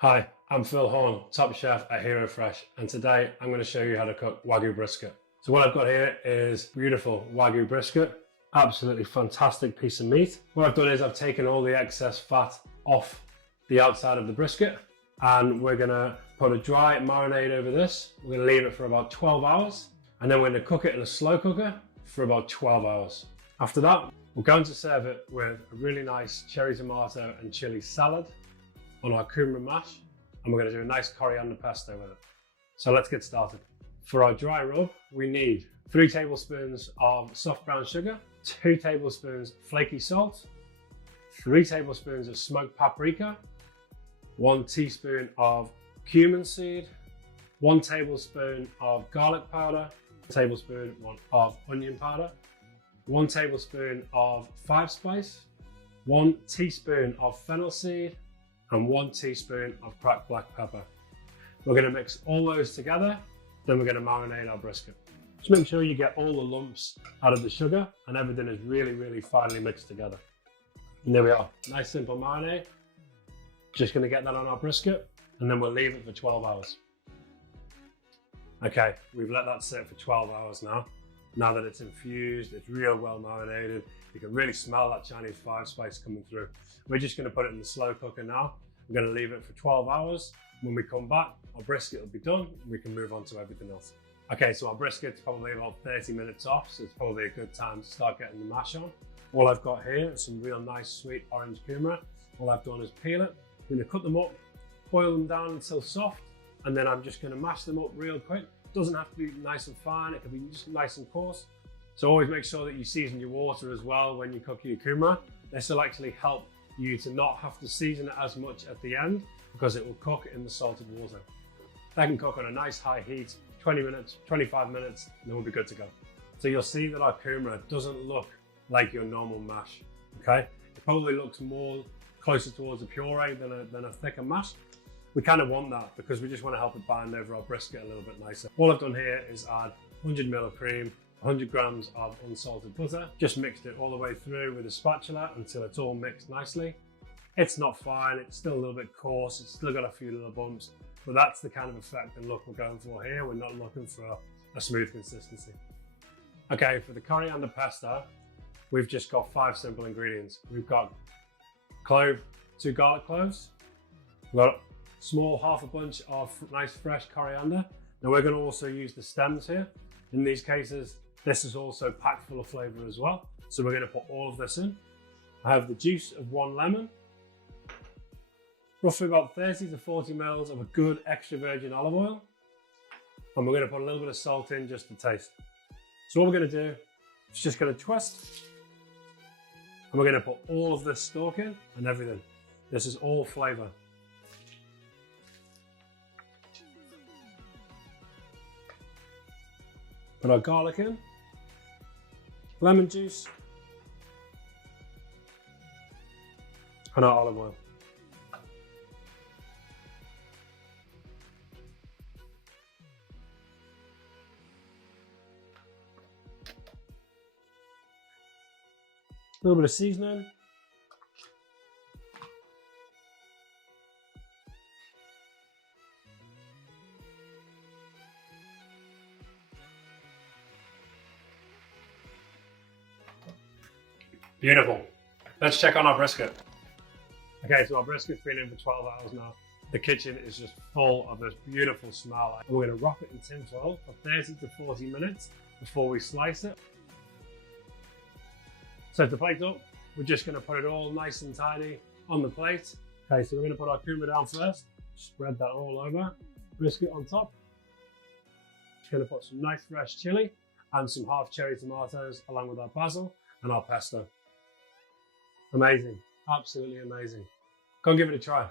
Hi, I'm Phil Horne, top chef at Hero Fresh, and today I'm going to show you how to cook Wagyu brisket. So what I've got here is beautiful Wagyu brisket, absolutely fantastic piece of meat. What I've done is I've taken all the excess fat off the outside of the brisket, and we're going to put a dry marinade over this. We're going to leave it for about 12 hours, and then we're going to cook it in a slow cooker for about 12 hours. After that, we're going to serve it with a really nice cherry tomato and chili salad on our cumin mash, and we're going to do a nice coriander pesto with it. So let's get started. For our dry rub, we need 3 tablespoons of soft brown sugar, 2 tablespoons flaky salt, 3 tablespoons of smoked paprika, 1 teaspoon of cumin seed, 1 tablespoon of garlic powder, 1 tablespoon of onion powder, 1 tablespoon of allspice, 1 teaspoon of fennel seed, and 1 teaspoon of cracked black pepper. We're going to mix all those together, then we're going to marinate our brisket. Just make sure you get all the lumps out of the sugar and everything is really finely mixed together. And there we are, nice simple marinade. Just going to get that on our brisket and then we'll leave it for 12 hours. Okay, we've let that sit for 12 hours now. Now that it's infused, it's real well marinated. You can really smell that Chinese 5 spice coming through. We're just going to put it in the slow cooker now. We're going to leave it for 12 hours. When we come back, our brisket will be done. We can move on to everything else. Okay, so our brisket's probably about 30 minutes off, so it's probably a good time to start getting the mash on. All I've got here is some real nice sweet orange Kumara. All I've done is peel it. I'm going to cut them up, boil them down until soft, and then I'm just going to mash them up real quick. It doesn't have to be nice and fine, it can be just nice and coarse. So always make sure that you season your water as well when you cook your Kumara. This will actually help you to not have to season it as much at the end because it will cook in the salted water. That can cook on a nice high heat, 20 minutes, 25 minutes, and then we'll be good to go. So you'll see that our Kumara doesn't look like your normal mash, okay? It probably looks more closer towards a puree than a thicker mash. We kind of want that because we just want to help it bind over our brisket a little bit nicer. All I've done here is add 100 ml of cream, 100 grams of unsalted butter. Just mixed it all the way through with a spatula until it's all mixed nicely. It's not fine, it's still a little bit coarse, it's still got a few little bumps, but that's the kind of effect and look we're going for here. We're not looking for a smooth consistency. Okay, for the coriander pesto, we've just got 5 simple ingredients. We've got clove, 2 garlic cloves. We've got small half a bunch of nice fresh coriander. Now we're going to also use the stems here. In these cases, this is also packed full of flavor as well. So we're going to put all of this in. I have the juice of 1 lemon, roughly about 30 to 40 mils of a good extra virgin olive oil. And we're going to put a little bit of salt in just to taste. So what we're going to do is just going to twist. And we're going to put all of this stalk in and everything. This is all flavor. Put our garlic in, lemon juice, and our olive oil. A little bit of seasoning. Beautiful. Let's check on our brisket. Okay, so our brisket's been in for 12 hours now. The kitchen is just full of this beautiful smell. We're going to wrap it in tin foil for 30 to 40 minutes before we slice it. So to plate up, we're just going to put it all nice and tidy on the plate. Okay, so we're going to put our cumin down first. Spread that all over. Brisket on top. Just going to put some nice fresh chili and some half cherry tomatoes along with our basil and our pesto. Amazing, absolutely amazing. Go and give it a try.